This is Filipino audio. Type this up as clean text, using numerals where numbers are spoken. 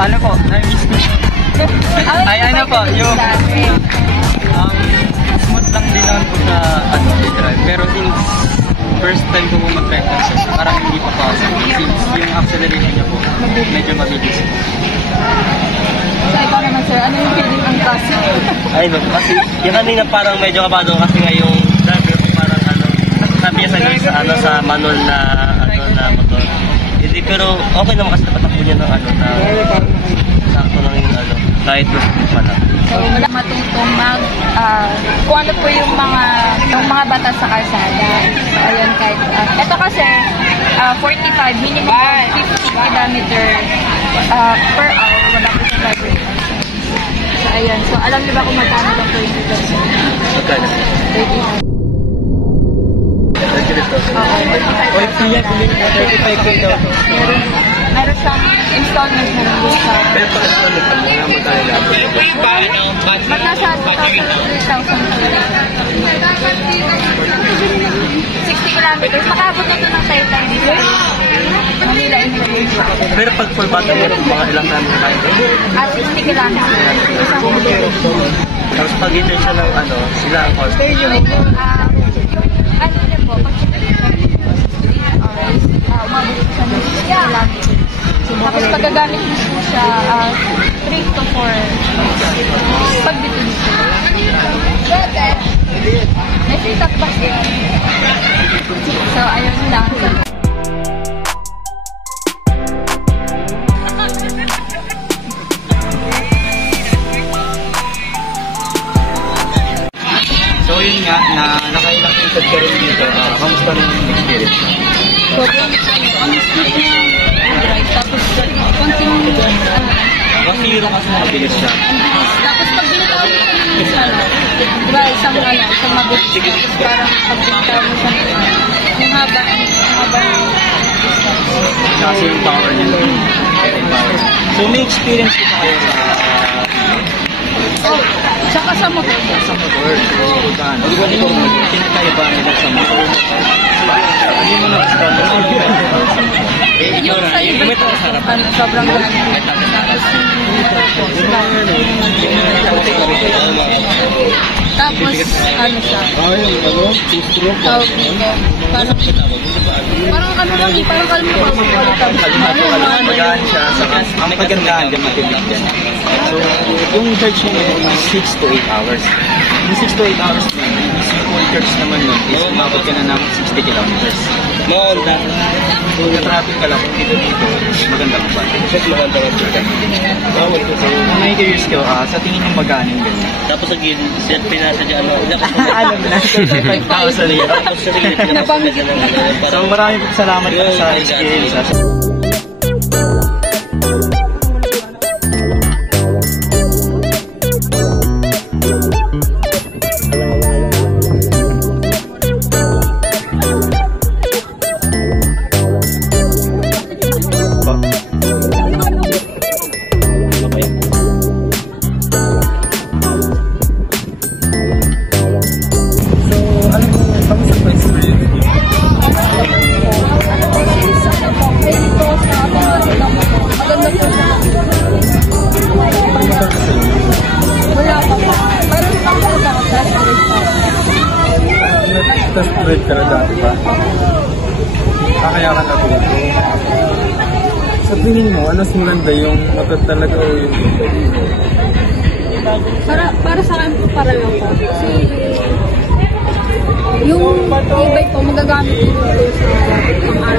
Ano po? Ay, ano po? Yung smooth lang din naman po sa i-drive. Pero since first time ko po mag-drive kasi parang hindi pa po ako. Since yung acceleration niya po, medyo mabilis po. So, ikaw naman sir, ano yung feeling ang kasi? Ay, kasi yung kanina parang medyo kabado kasi ngayong driver ko parang sabi sa sa manual na motor. Hindi, pero okay naman kasi napatakbo niya ng na sakto lang yung kahit gusto pala. So, wala matutong kung ano po yung mga batas sa kalsada. So, ayun, kahit, ito kasi, 45, minimum 50 km per hour, wala po sa vibration. So, ayun. So, alam niyo ba kung magkano ba per dito? Magkano? 35. O, siya, bumili mo 35 kayo daw. Meron siyang installment na rin sa... Pero pag installment pa mga magkano lang? Nasa 60 kilometers. Makabot na ito ng Taytay dito. Manila in Malaysia. Pero pag full battery, mga ilang namin kayo? 60 kilometers. Tapos pag ito siya ng sila ang cost. Ano niya po, pag umabot siya ng 60 kilometers. Tapos paggagamit mo po siya 3 to 4 pag dito. May sitak ba siya? So, ayun lang. So, yun nga, na nakailang pinted ka rin dito. Kamusta rin yung experience? So, ang speed niya, drive, tapos konting, Kasi yun kasi mabilis siya. ang bilis. Tapos pag binitaw mo siya, diba, isang mabilis. Tapos parang pag binitaw mo siya, yung haba Kasi yung power niya. So, may experience ko kayo tsaka sa motor. sa motor. So, ano yung pinakaiba nila sa motor? Hindi mo na-respond sa motor. Yung sa iba, sobrang gano'n. Tapos, ano siya? Tawag dito. Parang ano lang, parang kalma pa po. Magaan siya. Ang kagandahan dyan, matibig dyan. So, yung charge mo is 6 to 8 hours. Yung 6 to 8 hours mo, yung full charge naman yun, is umabot ka na ng 60 kilometers. Maganda. So, na-traffic ka lang kung dito, maganda ka ba? Check maganda ka ba? Bawal ko. Kung may curious ko, sa tingin yung maganing ganyan. Tapos sa gilid, siya pinasadya Alam na, 5,000 yun. Tapos sa gilid, pinasadya So, maraming salamat sa experience. Test drive ka na dati pa? Kaya ka na dito. Sa tingin mo, ano mas maganda yung motor talaga o yung Para sa akin po pareho po. Kasi yung e-bike po magagamit dito sa